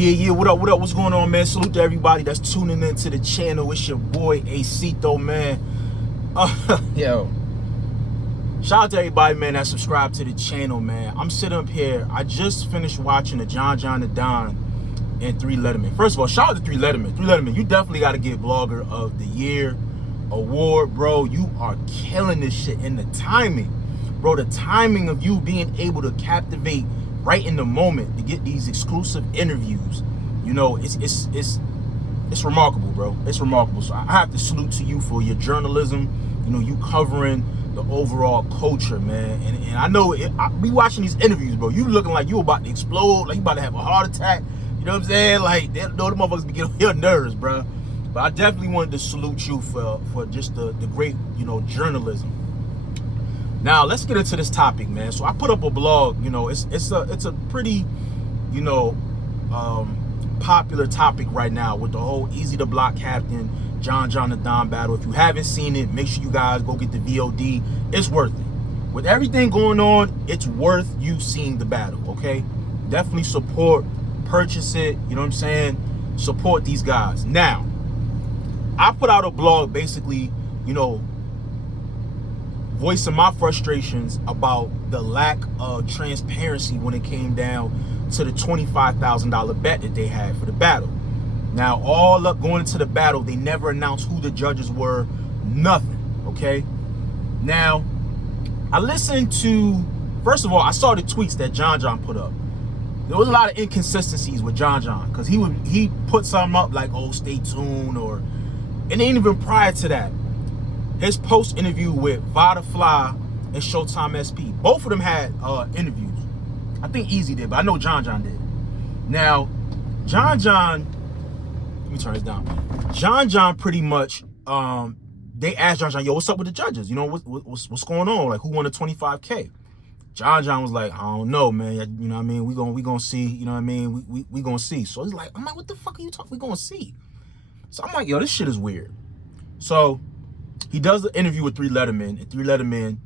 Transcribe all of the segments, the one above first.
Yeah, what up, what's going on, man? Salute to everybody that's tuning into the channel. It's your boy, Acito, man. Yo. Shout out to everybody, man, that subscribed to the channel, man. I'm sitting up here. I just finished watching the John the Don and 3 Letterman. First of all, shout out to 3 Letterman. 3 Letterman, you definitely got to get Blogger of the Year award, bro. You are killing this shit. And the timing, bro, the timing of you being able to captivate right in the moment to get these exclusive interviews, you know, it's remarkable, bro. It's remarkable. So I have to salute to you for your journalism. You know, you covering the overall culture, man. And I know I be watching these interviews, bro. You looking like you about to explode, like you about to have a heart attack. You know what I'm saying? Like, they know the motherfuckers be getting on your nerves, bro. But I definitely wanted to salute you for just the great, you know, journalism. Now let's get into this topic, man. So I put up a blog. You know, it's a pretty, you know, popular topic right now with the whole Eazy the Block Captain, John the Don battle. If you haven't seen it, make sure you guys go get the VOD. It's worth it. With everything going on, it's worth you seeing the battle. Okay, definitely support, purchase it. You know what I'm saying? Support these guys. Now, I put out a blog basically, you know, voicing my frustrations about the lack of transparency when it came down to the $25,000 bet that they had for the battle. Now, all up going into the battle, they never announced who the judges were, nothing, okay? Now, I listened to, first of all, I saw the tweets that John put up. There was a lot of inconsistencies with John because he put something up like, oh, stay tuned, or, and then even prior to that, his post interview with Vada Fly and Showtime SP. Both of them had interviews. I think Eazy did, but I know John did. Now, John, let me turn this down. John pretty much, they asked John, yo, what's up with the judges? You know, what's going on? Like, who won the 25K? John was like, I don't know, man. You know what I mean? We gonna see. You know what I mean? We gonna see. So he's like, I'm like, what the fuck are you talking? We gonna see. So I'm like, yo, this shit is weird. So he does the interview with 3 Letterman, and 3 Letterman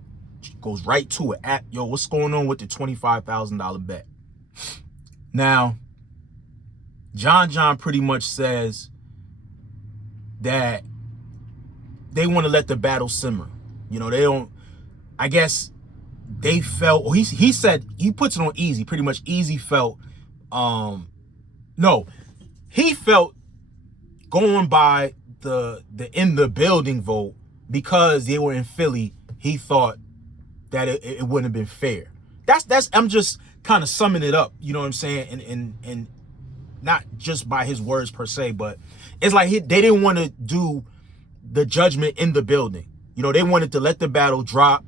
goes right to it. Yo, what's going on with the $25,000 bet? Now, John pretty much says that they want to let the battle simmer. You know, they don't, I guess they felt, or he said, he puts it on Eazy, pretty much Eazy felt, no, he felt going by the in the building vote, because they were in Philly, he thought that it wouldn't have been fair. That's I'm just kind of summing it up, you know what I'm saying, and not just by his words per se, but it's like they didn't want to do the judgment in the building. You know, they wanted to let the battle drop,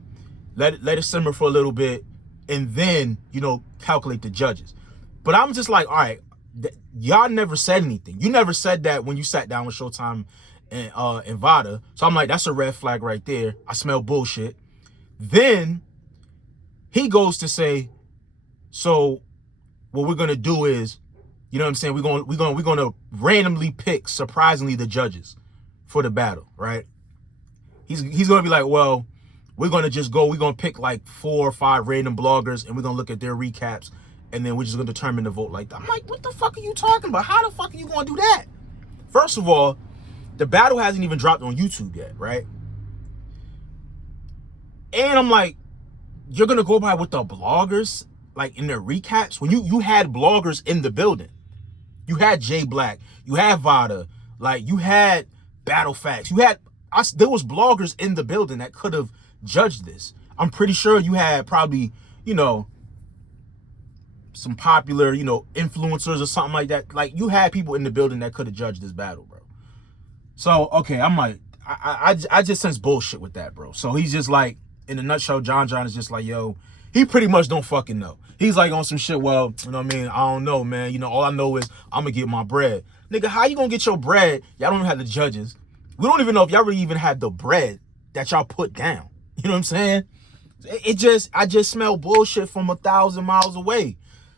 let it simmer for a little bit, and then, you know, calculate the judges. But I'm just like, all right, y'all never said anything. You never said that when you sat down with Showtime and Vada. So I'm like, that's a red flag right there. I smell bullshit. Then he goes to say, so what we're gonna do is, you know what I'm saying, we're gonna randomly pick, surprisingly, the judges for the battle, right? He's gonna be like, well, we're gonna pick like 4 or 5 random bloggers, and we're gonna look at their recaps, and then we're just gonna determine the vote like that. I'm like, what the fuck are you talking about? How the fuck are you gonna do that? First of all, the battle hasn't even dropped on YouTube yet, right? And I'm like, you're gonna go by with the bloggers, like in their recaps, when you had bloggers in the building. You had Jay Black, you had Vada, like you had Battle Facts, you had us. There was bloggers in the building that could have judged this. I'm pretty sure you had probably, you know, some popular, you know, influencers or something like that. Like, you had people in the building that could have judged this battle, bro. So, okay, I'm like, I just sense bullshit with that, bro. So he's just like, in a nutshell, John is just like, yo, he pretty much don't fucking know. He's like on some shit, well, you know what I mean? I don't know, man. You know, all I know is I'm gonna get my bread. Nigga, how you gonna get your bread? Y'all don't have the judges. We don't even know if y'all really even had the bread that y'all put down. You know what I'm saying? I just smell bullshit from 1,000 miles away.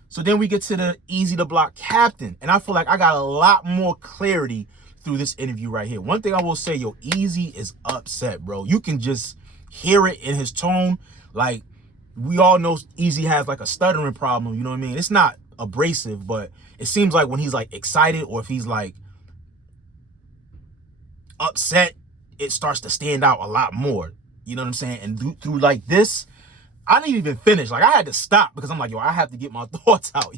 So then we get to the Eazy the Block Captain, and I feel like I got a lot more clarity through this interview right here. One thing I will say, yo, Eazy is upset, bro. You can just hear it in his tone. Like, we all know Eazy has like a stuttering problem, you know what I mean? It's not abrasive, but it seems like when he's like excited or if he's like upset, it starts to stand out a lot more. You know what I'm saying? And through like this, I didn't even finish. Like I had to stop because I'm like, yo, I have to get my thoughts out.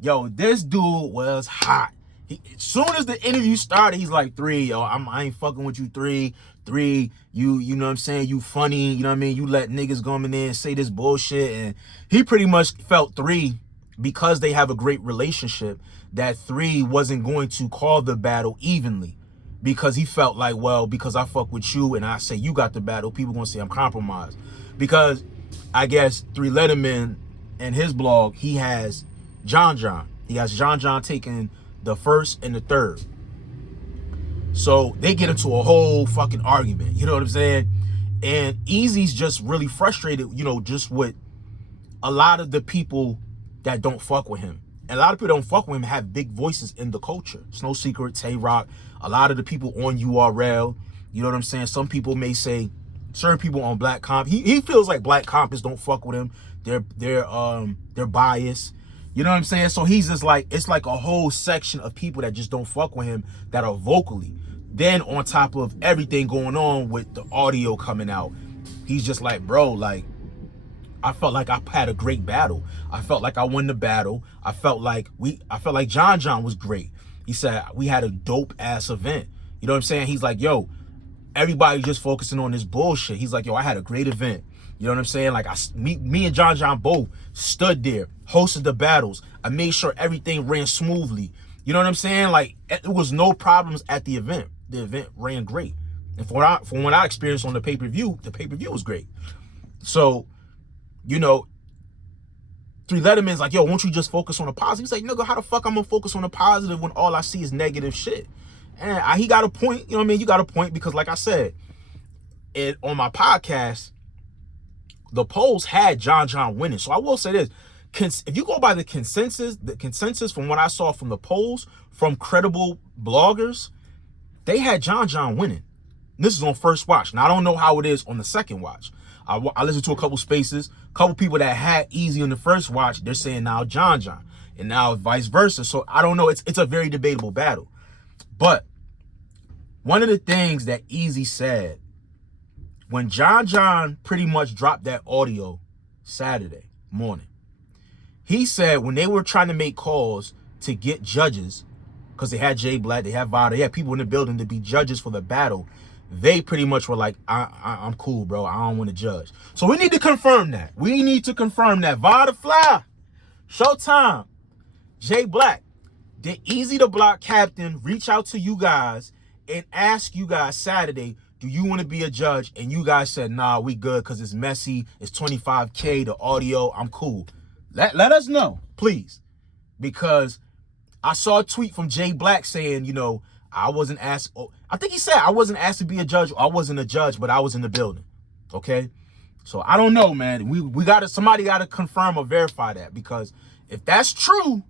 Yo, this dude was hot. As soon as the interview started, he's like, 3, yo, I ain't fucking with you, 3, you know what I'm saying? You funny, you know what I mean? You let niggas go in there and say this bullshit. And he pretty much felt 3, because they have a great relationship, that 3 wasn't going to call the battle evenly. Because he felt like, well, because I fuck with you and I say you got the battle, people gonna say I'm compromised. Because I guess 3 Letterman and his blog, he has John. He has John taking the 1st and the 3rd. So they get into a whole fucking argument. You know what I'm saying? And Eazy's just really frustrated, you know, just with a lot of the people that don't fuck with him. And a lot of people don't fuck with him have big voices in the culture. It's no secret, Tay-Rock, a lot of the people on URL, you know what I'm saying? Some people may say, certain people on Black Comp, he feels like Black Compists don't fuck with him. They're biased. You know what I'm saying? So he's just like, it's like a whole section of people that just don't fuck with him that are vocally. Then on top of everything going on with the audio coming out, he's just like, bro, like, I felt like I had a great battle. I felt like I won the battle. I felt like John was great. He said we had a dope ass event. You know what I'm saying? He's like, yo, everybody just focusing on this bullshit. He's like, yo, I had a great event. You know what I'm saying? Like me and John both stood there, hosted the battles. I made sure everything ran smoothly. You know what I'm saying? Like it was no problems at the event. The event ran great. And from what I experienced on the pay-per-view was great. So, you know, 3 Letterman's like, yo, won't you just focus on the positive? He's like, nigga, how the fuck I'm gonna focus on the positive when all I see is negative shit? And he got a point, you know what I mean? You got a point, because like I said, on my podcast, the polls had John winning. So I will say this, if you go by the consensus from what I saw from the polls, from credible bloggers, they had John winning. This is on first watch. Now, I don't know how it is on the second watch. I listened to a couple spaces, couple people that had Eazy on the first watch, they're saying now John, and now vice versa. So I don't know. It's a very debatable battle. But one of the things that Eazy said when John pretty much dropped that audio Saturday morning, he said when they were trying to make calls to get judges, because they had Jay Black, they had Vada, they had people in the building to be judges for the battle, they pretty much were like, I'm cool, bro. I don't want to judge. So we need to confirm that. We need to confirm that. Vada Fly, Showtime, Jay Black, did Eazy the Block Captain reach out to you guys and ask you guys Saturday, do you want to be a judge? And you guys said, nah, we good because it's messy. It's $25K, the audio. I'm cool. Let us know, please. Because I saw a tweet from Jay Black saying, you know, I wasn't asked. I think he said I wasn't asked to be a judge. I wasn't a judge, but I was in the building. Okay, so I don't know, man. Somebody gotta confirm or verify that, because if that's true,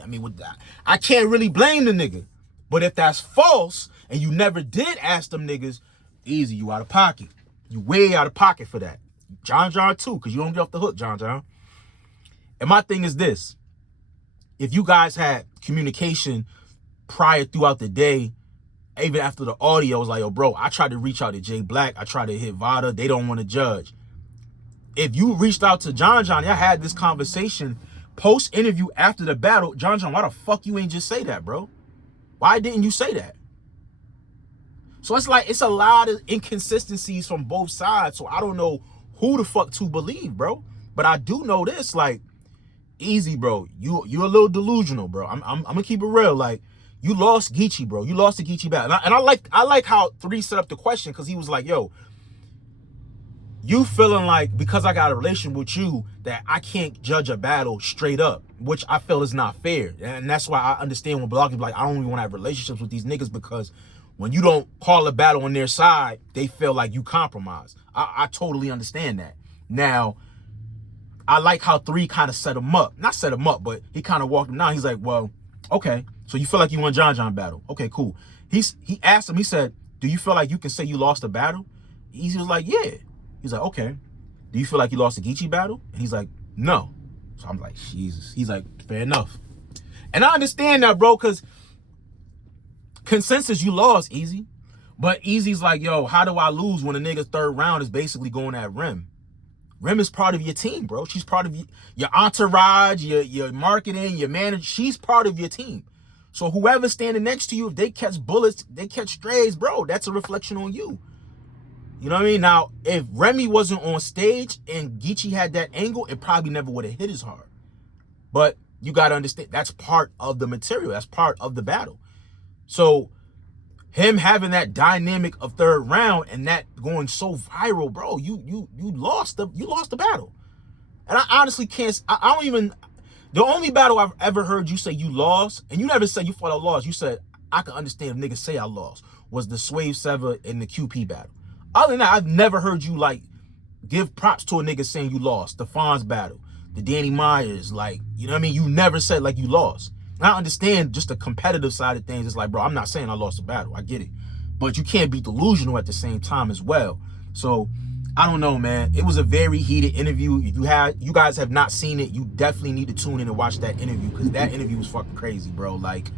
I mean, with that, I can't really blame the nigga. But if that's false and you never did ask them niggas, Eazy, you out of pocket. You way out of pocket for that. John too, because you don't get off the hook, John. And my thing is this: if you guys had communication prior throughout the day, even after the audio, was like, yo, bro, I tried to reach out to Jay Black. I tried to hit Vada. They don't want to judge. If you reached out to John, I had this conversation post-interview after the battle. John, why the fuck you ain't just say that, bro? Why didn't you say that? So it's like, it's a lot of inconsistencies from both sides. So I don't know who the fuck to believe, bro. But I do know this, like, Eazy, bro, you're a little delusional, bro. I'm gonna keep it real. Like, you lost Geechee, bro. You lost the Geechee battle. And I like how 3 set up the question, because he was like, yo, you feeling like because I got a relation with you that I can't judge a battle straight up, which I feel is not fair. And that's why I understand when bloggers be like, I don't even want to have relationships with these niggas, because when you don't call a battle on their side, they feel like you compromise. I totally understand that. Now, I like how 3 kind of set him up. Not set him up, but he kind of walked him down. He's like, well, okay, so you feel like you won John battle. Okay, cool. He asked him, he said, do you feel like you can say you lost a battle? Eazy was like, yeah. He's like, okay. Do you feel like you lost a Geechee battle? And he's like, no. So I'm like, Jesus. He's like, fair enough. And I understand that, bro, because consensus, you lost, Eazy. But Eazy's like, yo, how do I lose when a nigga's third round is basically going at Rim? Rim is part of your team, bro. She's part of your entourage, your marketing, your manager. She's part of your team. So whoever's standing next to you, if they catch bullets, they catch strays, bro, that's a reflection on you. You know what I mean? Now, if Remy wasn't on stage and Geechee had that angle, it probably never would have hit as hard. But you got to understand, that's part of the material. That's part of the battle. So him having that dynamic of third round and that going so viral, bro, you lost the battle. And I honestly can't, I don't even, the only battle I've ever heard you say you lost, and you never said you thought I lost, you said, I can understand if niggas say I lost, was the Swave Sever and the QP battle. Other than that, I've never heard you like give props to a nigga saying you lost. The Fonz battle, the Danny Myers, like, you know what I mean? You never said like you lost. I understand just the competitive side of things. It's like, bro, I'm not saying I lost a battle. I get it. But you can't be delusional at the same time as well. So, I don't know, man. It was a very heated interview. If you guys have not seen it, you definitely need to tune in and watch that interview, because that interview was fucking crazy, bro. Like,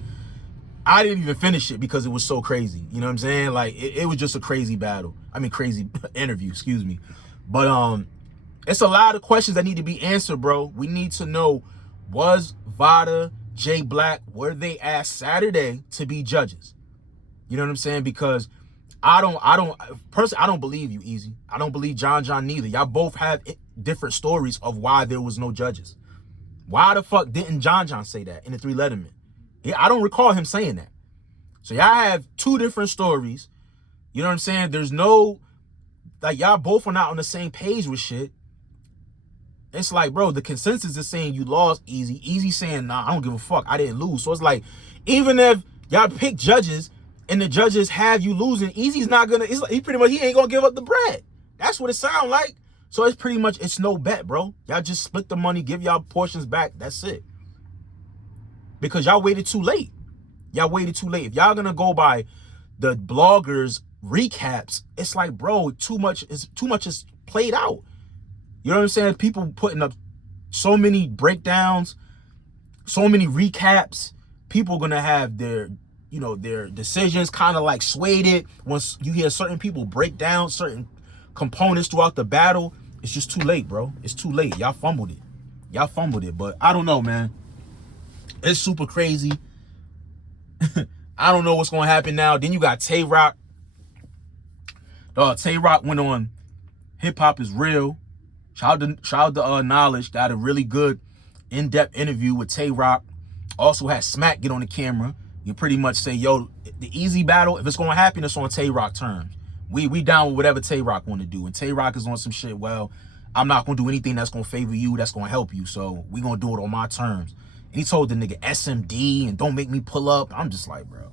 I didn't even finish it because it was so crazy. You know what I'm saying? Like, it was just a crazy battle. I mean, crazy interview, excuse me. But, it's a lot of questions that need to be answered, bro. We need to know, was Vada, Jay Black, were they asked Saturday to be judges? You know what I'm saying? Because I don't believe you, Eazy. I don't believe John neither. Y'all both have different stories of why there was no judges. Why the fuck didn't John say that in the 3 Letterman? I don't recall him saying that. So y'all have two different stories. You know what I'm saying? There's no, like, y'all both are not on the same page with shit. It's like, bro, the consensus is saying you lost, Eazy. Eazy saying, nah, I don't give a fuck, I didn't lose. So it's like, even if y'all pick judges and the judges have you losing, Eazy's not gonna, it's like, he ain't gonna give up the bread. That's what it sounds like. So it's pretty much, it's no bet, bro. Y'all just split the money, give y'all portions back. That's it. Because y'all waited too late. Y'all waited too late. If y'all gonna go by the bloggers' recaps, it's like, bro, too much is played out. You know what I'm saying? People putting up so many breakdowns, so many recaps. People gonna have their, you know, their decisions kind of like swayed it. Once you hear certain people break down certain components throughout the battle, it's just too late, bro. It's too late. Y'all fumbled it. Y'all fumbled it. But I don't know, man. It's super crazy. I don't know what's gonna happen now. Then you got Tay Rock. Tay Rock went on Hip Hop Is Real. Shout out to Knowledge. Got a really good in-depth interview with Tay Rock. Also had Smack get on the camera. You pretty much say, yo, the Eazy battle, if it's gonna happen, it's on Tay Rock terms. We down with whatever Tay Rock want to do. And Tay Rock is on some shit, well, I'm not gonna do anything that's gonna favor you, that's gonna help you. So we gonna do it on my terms. And he told the nigga SMD and don't make me pull up. I'm just like, bro.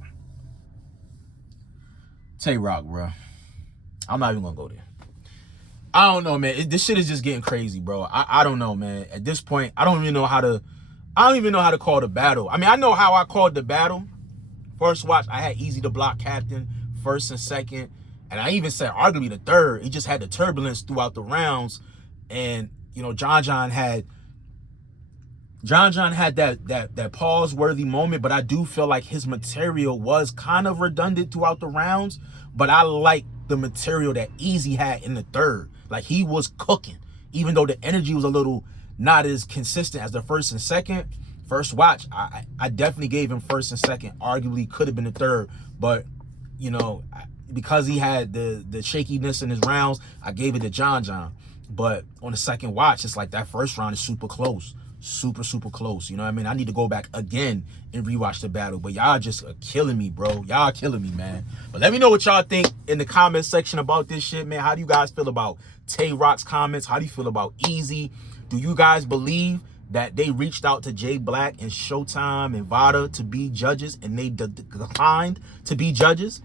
Tay Rock, bro. I'm not even gonna go there. I don't know, man. This shit is just getting crazy, bro. I don't know, man. At this point, I don't even know how to call the battle. I mean, I know how I called the battle. First watch, I had Eazy the block captain, first and second. And I even said arguably the third. He just had the turbulence throughout the rounds. And, you know, John had that pause-worthy moment, but I do feel like his material was kind of redundant throughout the rounds. But I like the material that Eazy had in the third. Like, he was cooking, even though the energy was a little not as consistent as the first and second. First watch, I definitely gave him first and second. Arguably could have been the third, but, you know, because he had the shakiness in his rounds, I gave it to John. But on the second watch, it's like that first round is super close. Super close. You know what I mean? I need to go back again and rewatch the battle. But y'all just are killing me, bro. Y'all killing me, man. But let me know what y'all think in the comment section about this shit, man. How do you guys feel about Tay Rock's comments? How do you feel about Eazy? Do you guys believe that they reached out to Jay Black and Showtime and Vada to be judges and they declined to be judges?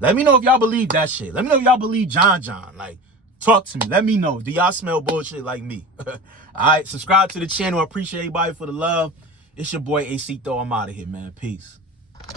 Let me know if y'all believe that shit. Let me know if y'all believe John. Like, talk to me. Let me know. Do y'all smell bullshit like me? All right, subscribe to the channel. I appreciate everybody for the love. It's your boy Acito. I'm out of here, man. Peace.